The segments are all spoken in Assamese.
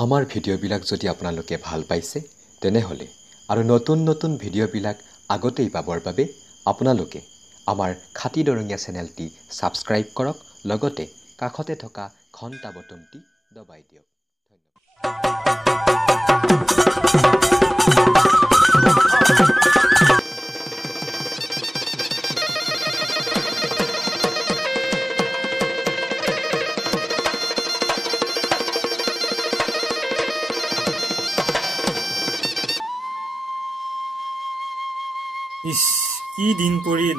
আমাৰ ভিডিঅ'বিলাক যদি আপোনালোকে ভাল পাইছে তেনেহ'লে আৰু নতুন ভিডিঅ'বিলাক আগতেই পাবৰ বাবে আপোনালোকে আমাৰ খাটি দৰঙীয়া চেনেলটি ছাবস্ক্ৰাইব কৰক লগতে কাষতে থকা ঘণ্টা বটনটি দবাই দিয়ক ইস কি দিন পৰিল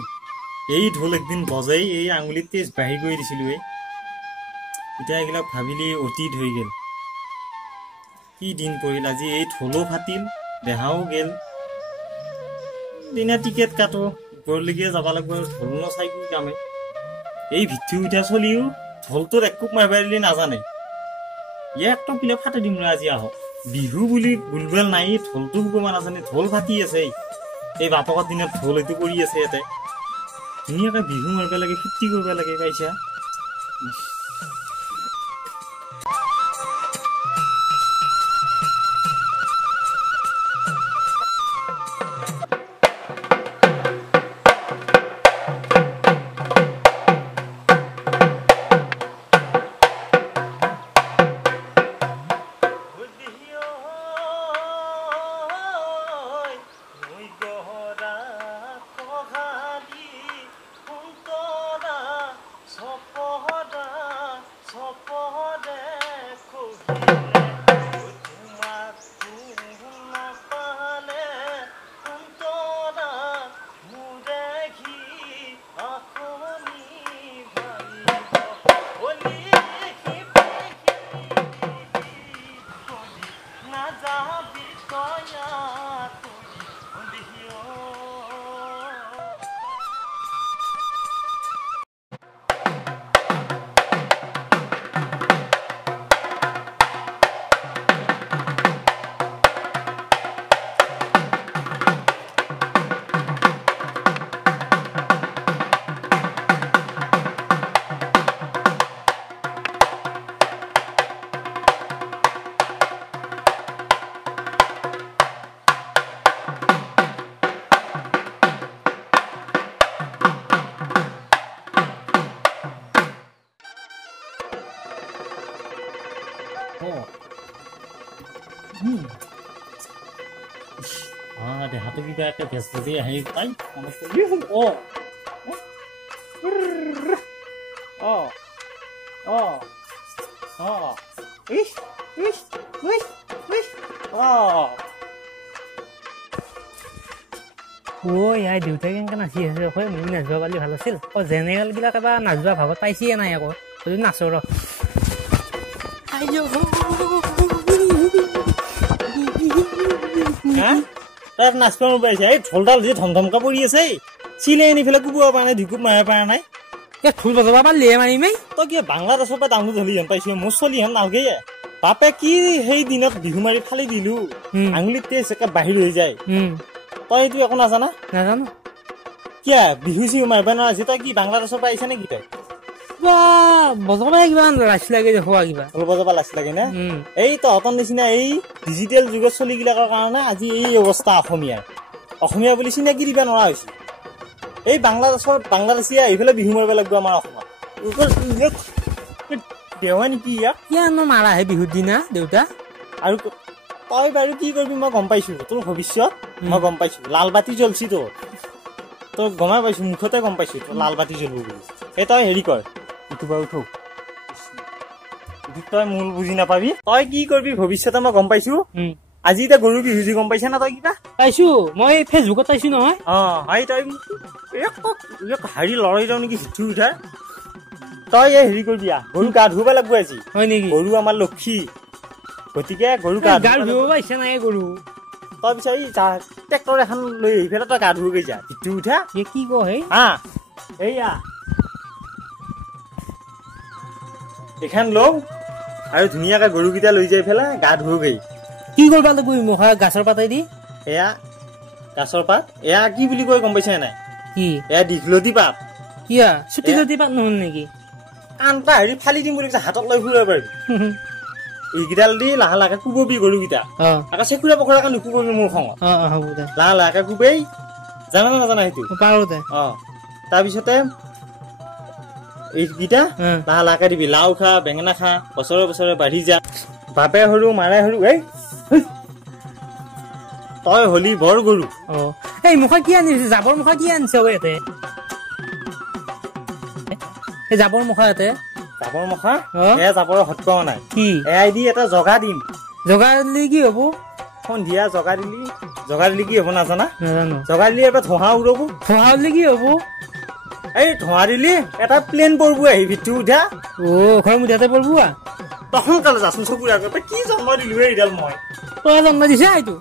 এই ঢোল একদিন বজাই এই আঙুলিত তেজ বাঢ়ি গৈ দিছিলো এতিয়া এইবিলাক ভাবিলি অতীত হৈ গেল কি দিন পৰিল আজি এই ঢোলো ফাটিল দেহাও গেল দিনা টিকেট কাটো ওপৰলৈকে যাব লাগিব ঢোল নচাই কি কামে এই ভিত্তি উঠা চলিও ঢোলটোত একোক মাৰিব দিলে নাজানে একদম পিলে ফাটি দিম আজি আহক বিহু বুলি বুলবেল নাই ঢোলটো ক'ব নাজানে ঢোল ফাটি আছে এই বাপকৰ দিনত ঢোল এইটো কৰি আছে ইয়াতে ধুনীয়াকৈ বিহু মাৰিব লাগে ফূৰ্তি কৰিব লাগে পাইছা দেহাটো কিবা একে ভেজ ভাজি আহি পাই ইয়াৰ দেউতাই কেনেকৈ নাচি আছে মই নাচিব পাৰিলে ভাল আছিল জেনেৰেল বিলাক এবাৰ নাচোৱা ভাগত পাইছিয়ে নাই আকৌ যদি নাচো ৰ তাত নাচব পাইছে এই ঢোলডাল যে ধমধমকা পৰি আছে চিলাই আনি পেলাই কোবোৱা পৰা নাই ঢুকুব মাৰিব পৰা নাই ঢোল বজাব পাৰিলে মাৰিমেই তই কি বাংলাদেশৰ পৰা ডাউনলোড হলি যেন পাইছো মোৰ চলি হেন নালগে বাপে কি সেই দিনত বিহু মাৰি ফালি দিলো আঙুলিত তেজ একে বাহিৰ হৈ যায় তই এইটো একো নাজানো কিয় বিহু চিহু মাৰিব নোৱাৰা তই কি বাংলাদেশৰ পৰা আহিছা নেকি তই বজাব কিবা লাচ লাগে দেখুৱা কিবা ঢোল বজাব লাচ লাগে না এই তহঁতৰ নিচিনা এই ডিজিটেল যুগত চলিগিলাকৰ কাৰণে আজি এই অৱস্থা অসমীয়া বুলি চিনাকি দিব নোৱাৰা হৈছে এই বাংলাদেশীয়া এইফালে বিহু মাৰিব লাগিব আমাৰ অসমত দেৱা নেকি ইয়ানো মাৰাহে বিহুৰ দিনা দেউতা আৰু তই বাৰু কি কৰিবি মই গম পাইছো তোৰ ভৱিষ্যত মই গম পাইছো লাল বাতি জ্বলছি তোৰ গমাই পাইছো মুখতে গম পাইছো তোৰ লাল বাতি জ্বলব বুলি এই তই হেৰি কৰ ইটো বাৰু উঠো তই মূল বুজি নাপাবি তই কি কৰিবি ভৱিষ্যতে মই গম পাইছো আজি এতিয়া গৰু বিহু যি গম পাইছা না তই কিবা পাইছো মই ফেচবুকত পাইছো নহয় তই হেৰি লৰাই যাও নেকি ভিতু উঠা তই এই হেৰি কৰিবি গৰু গা ধুব লাগিব আজি হয় নেকি গৰু আমাৰ লক্ষী গতিকে গৰু গা ধুব পাইছা নাই গৰু তই পিছত এই ট্ৰেক্টৰ এখন লৈ আহি পেলাই তই গা ধুবগৈ যা ভিতু উঠা কি ক এইয়া এইখন লওঁ আৰু ধুনীয়াকে গৰুকেইটা লৈ যাই পেলাই গা ধুবগৈ কি কৰিব লাগিব গাছৰ পাতে দি এয়া গাছৰ পাত এয়া কি বুলি কয় গম পাইছা নাই কি এয়া দীঘলতি পাত কিয়া ছুটি পাত নহল নেকি কাণটা হেৰি ফালি দিম বুলি হাতত লৈ ফুৰিব পাৰিবি এইকেইডাল দি লাহে লাহে কুববি গৰুকেইটা আকৌ চেকুৰা পখৰাকে নুকুববি মোৰ খঙত হ'ব দে লাহে লাহেকে কুবেই জানা নাজানা সেইটো পাৰো দে তাৰপিছতে এইকেইটা লাহে লাহেকে দিবি লাও খা বেঙেনা খা বছৰে বছৰে বাঢ়ি যা বাপে সৰু মাৰে সৰু এই তই হলি বৰ গৰু এই মুখা কি আনিছে জাবৰ মুখা কি আনিছে ইয়াতে এই জাবৰ মুখা ইয়াতে জাবৰ মুখা জাবৰ হতোৱা নাই কি এআই দি এটা জগা দিম জগা দিলে কি হব সন্ধিয়া জগা দিলি কি হব নাজানা নাজানো জগা দিলি এবাৰ ধোঁৱা উৰব ধোঁৱা দিলে কি হব এই ধোঁৱা দিলি এটা প্লেন পৰব আহি ভিতৰত উঠা ঘৰ মুঠাতে পৰব তই সোনকালে যাচোন চকুৰ আগতে কি জন্ম দিলো এইডাল মই তই জন্ম দিছে এইটো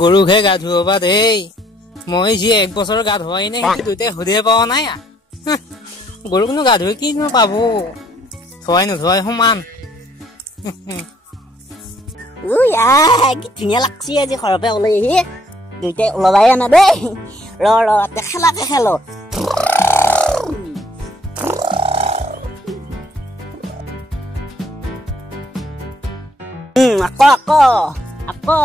গৰুকহে গা ধুব দেই মই যি 1 বছৰ গা ধোৱাই নাই দুটাই সুধিয়ে পোৱা নাই গৰুকনো গা ধুৱে কিনো পাব ধোৱাই নোধোৱাই সমান কি ধুনীয়া লাগছি আজি ঘৰৰ পৰা ওলাই আহি দুইটাই ওলাবাই আনা দেই ৰ খেলাকে খেলো আকৌ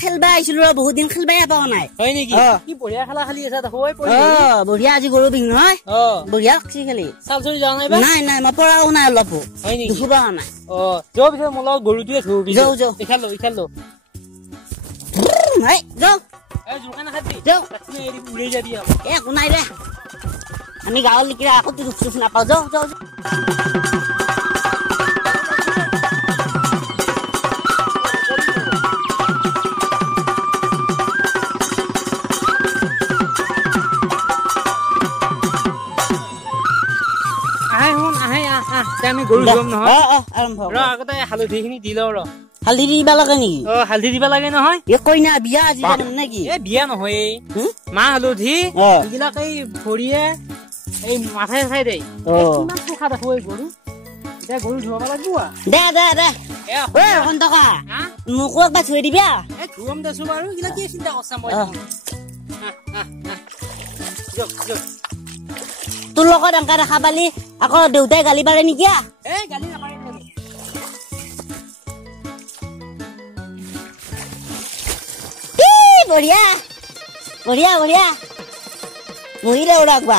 খেলবা আহিছিলো বহুত দিন খেলবাই পোৱা নাই হয় নেকি কি বঢ়িয়া খেলা খেলি আছে বঢ়িয়া আজি গৰু বিহু নহয় বঢ়িয়া লাগছি খেলি চাল চলি যোৱা নাই নাই মই পৰাও নাই অলপো দুখুবা নাই যোৱা পিছত মোৰ লগত গৰুটোৱে ধুবি খেলো একো নাই দে আমি গাঁৱৰ লিখিৰা আকৌ দুখ চুখ নাপাওঁ যাওঁ আমি গৰু ধুম নহয় আগতে হালধি খিনি দি লওঁ হালধি দিবা লাগে নেকি হালধি দিবা লাগে নহয় কইনা বিয়া আজি নেকি বিয়া নহয় মাহ হালধি এইবিলাক এই ভৰিয়ে এই মাথাই চাই দেই কিমান পোখা দেখো এই গৰু এতিয়া গৰু ধুৱাব লাগিব টকা মোকো একবাৰ থৈ দিবা ধুৱাম দেছো বাৰু এইবিলাক কি চিন্তা কৰছা মই তোৰ লগত এনেকা দেখা পালি আকৌ দেউতাই গালি পাৰে নেকি গালি নাপাৰে বঢ়িয়া বঢ়িয়া বঢ়িয়া মহিলা ওৰাকবা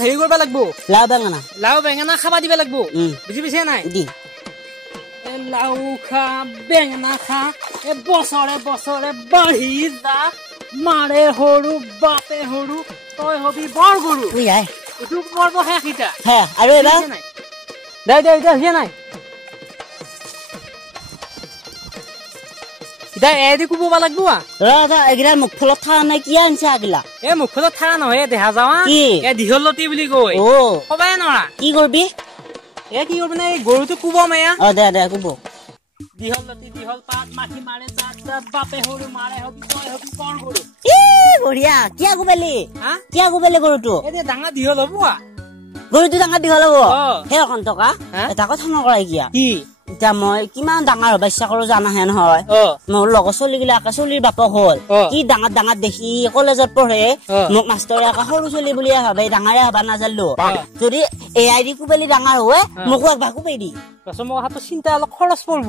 হেৰি কৰিব লাগিব লাও বেঙেনা খাবা দিব লাগিব বুজি পাইছে নাই লাও খা বেঙেনা খা বছৰে বছৰে বাঢ়ি যা মাৰে সৰু বাপে সৰু তই হবি বৰ গৰু এইটো পৰ্ব শেষ এতিয়া আৰু এবাৰ নাই এতিয়া এদি কুববা লাগিব এইকেইটা মুখফলত থাকা নাই কি আনিছে আগিলা মুখফলত থাকা নহয় দেখা যাৱা দীঘলতি বুলি কয় কবাই নৰা কি কৰবি কি কৰবি না গৰুটো কুব মায়া দে কুব দীঘলতি দীঘল পাত মাখি মাৰে জাত বাপে সৰু মাৰে হবি তই হবি বৰ গৰু বঢ়িয়া কিয় কুবেলি গৰুটো ডাঙৰ দীঘল হব গৰুটো ডাঙৰ দীঘল হব সেই অকণ টকা এটা কথা নকৰাই কিয়া এতিয়া মই কিমান ডাঙৰ হব ইচ্ছা কৰো জানাহে নহয় মোৰ লগৰ চলিগিলাকে চলিৰ বাপক হ'ল কি ডাঙৰ ডাঙৰ দেখি কলেজত পঢ়ে মোক মাষ্টৰে সৰু চলি বুলিয়ে ভাবে ডাঙৰে হবা নাজানো যদি এআই দি কুবেলি ডাঙৰ হয় মোকো একবাৰ কুবেই দি চিন্তা অলপ খৰচ পৰব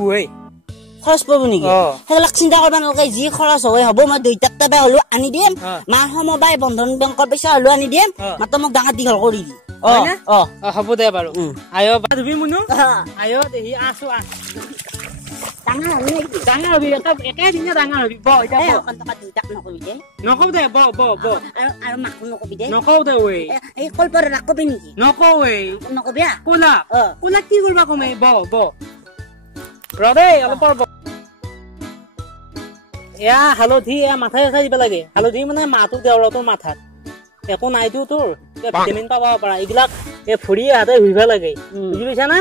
খৰচ পৰব নেকি সেইবিলাক চিন্তা কৰিব নালাগে যি খৰচ হয় হ'ব মই 2 টাকা হলেও আনি দিম মাৰ সমবায় বন্ধন বেংকৰ পইচা হলেও আনি দিম মাত্ৰ মোক ডাঙৰ দীঘল কৰি দি হ'ব দে বাৰু আয়ো ধুবি মুনু আয়ো দেহি আছো ডাঙৰ হবি একে দিনে ডাঙৰ হবি নকৌ দে আৰু মাকো নকবি দে নকৌ দে এই কলপাৰ ৰাখবি নেকি নকৌ নকবি কোলা কি কৰিবা কমে ৰ দেই অলপ এয়া হালধি এয়া মাথাই চাই দিব লাগে হালধি মানে মাহটো দেওৰাটোৰ মাথাত একো নাইতো তোৰ ভিটামিন পাব পাৰা এইবিলাক এই ফুৰি হাতে ঘূৰিব লাগে বুজি পাইছা না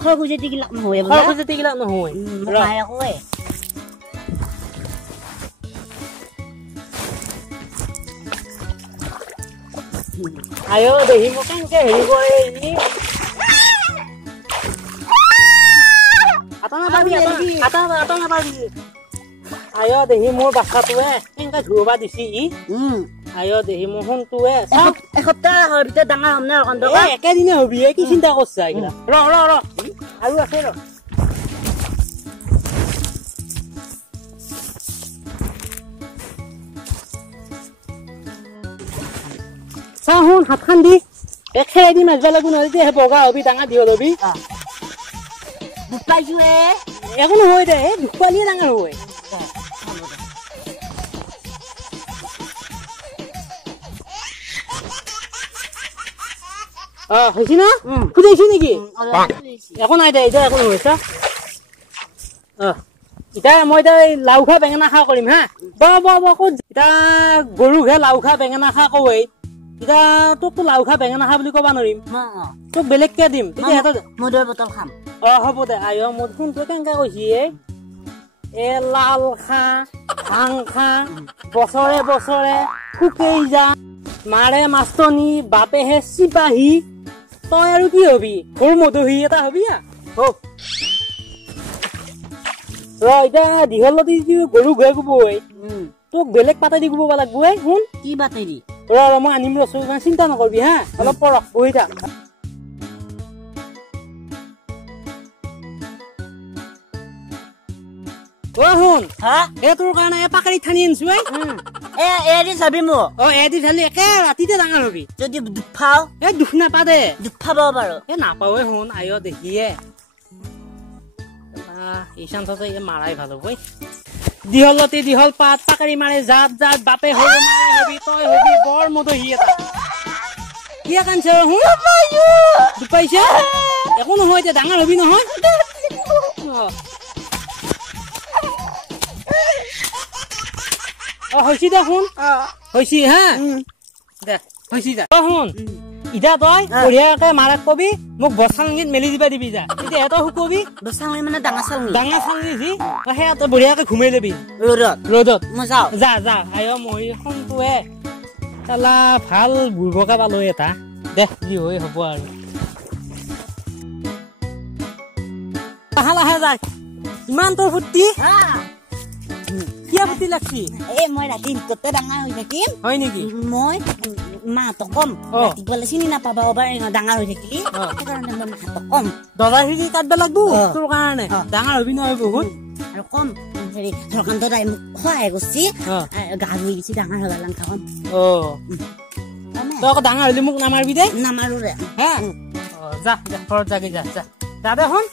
খৰখুজেতি গিলাক নহয় খৰখুজেতি গিলাক নহয় মায়ে কয় আয়ো দেহি মোক কেনেকে হেৰি কৰে আয়ো দেহি মোৰ বাচ্চাটোৱে কেনেকে ধুবা দিছি আয়ো দেহি মোৰ সোণটোৱে এসপ্তাহ ভিতৰত ডাঙৰ হম নে একেদিনে হবি কি চিন্তা কৰছা এইগিলা ৰ আৰু আছে ৰ চাহ শুন হাতখন দি খেলাই দি মাৰিব লাগিব নহ'লে বগা হবি ডাঙৰ দীঘল হবি দুখ পাইছো একো নহয় দে দুখ পালিয়ে ডাঙৰ হয় হৈছে না খুজাইছি নেকি একো নাই দে এতিয়া একো নহয় এতিয়া মই এতিয়া লাও খোৱা বেঙেনা খা কৰিম হা ক'ত এতিয়া গৰুকহে লাও খা বেঙেনা খা কয় এতিয়া তোকতো লাও খা বেঙেনা খা বুলি ক'বা নোৱাৰিম তোক বেলেগকে দিম তেতিয়া মধুৰ বটল খাম হ'ব দে আয়ো মোৰ ফোনটো কেনেকে কৈছি এ লাল খা ভাং খা বছৰে বছৰে শুকেই যা মাৰে মাষ্টনী বাপেহে চিপাহী তই আৰু কি হবি সৰু মধুহী এটা হবি ৰ এতিয়া দীঘলতি গৰু ঘূৰাই গুব তোক বেলেগ পাতে দি গুব লাগব শুন কি বাটে দি ৰ মই আনিম ৰ চিন্তা নকৰবি হা অলপ পৰখ বহি থাক শুন তোৰ কাৰণে পাকাৰি ঠানি আনিছো এৰি চাবি মোক এদি চালি একে ৰাতিতে ডাঙৰ হবি যদি দুখ পাও দুখ নাপা দে দুখ পাব পাৰো নাপাৱে শুন আয়ো দেখিয়ে এই চান্সতে মাৰাই ভাল হব দীঘলতি দীঘল পাত পাকাৰি মাৰে জাত জাত বাপে সৰু মাৰে হবি তই হবি বৰ মদহী এটা কিয় কান্দছ দুখ পাইছে একো নহয় এতিয়া ডাঙৰ হবি নহয় হৈছি দে শুন হৈছি হা দে হৈছি যা শুন এতিয়া তই বঢ়িয়াকে মাৰাক কবি মোক বচালঙিত মেলি দিবা দিবি যা এতিয়া এটা শুকবি বচালঙি মানে ডাঙৰ চালঙি যি সেয়া তই বঢ়িয়াকে ঘুমাই লবি ৰ'দত মই যাওঁ যা আয়ো মই সোণটোৱে তালা ভাল বুৰ্বকা পালো এটা দে যি হৈ হ'ব আৰু লাহে লাহে যায় ইমান তোৰ ফুৰ্তি কিয় ফুৰ্তি লাগছি মই ৰাতি ভিতৰতে ডাঙৰ হৈ থাকিম হয় নেকি মই মাহঁতক কম ৰাতিপুৱালে চিনি নাপাবা এবাৰ ডাঙৰ হৈ থাকিলি সেইকাৰণে মই মাহঁতক কম দজাৰ খিৰি কাটব লাগব তোৰ কাৰণে ডাঙৰ হবি নহয় বহুত আৰু কম হেৰি ধৰকান্ত দাই মোক সহায় কৰিছি গা ধুই দিছি ডাঙৰ হবা লাং থাকম তই আকৌ ডাঙৰ হলি মোক নামাৰবি দে নামাৰো দে হা যা ঘৰত যাগে যা দে শুন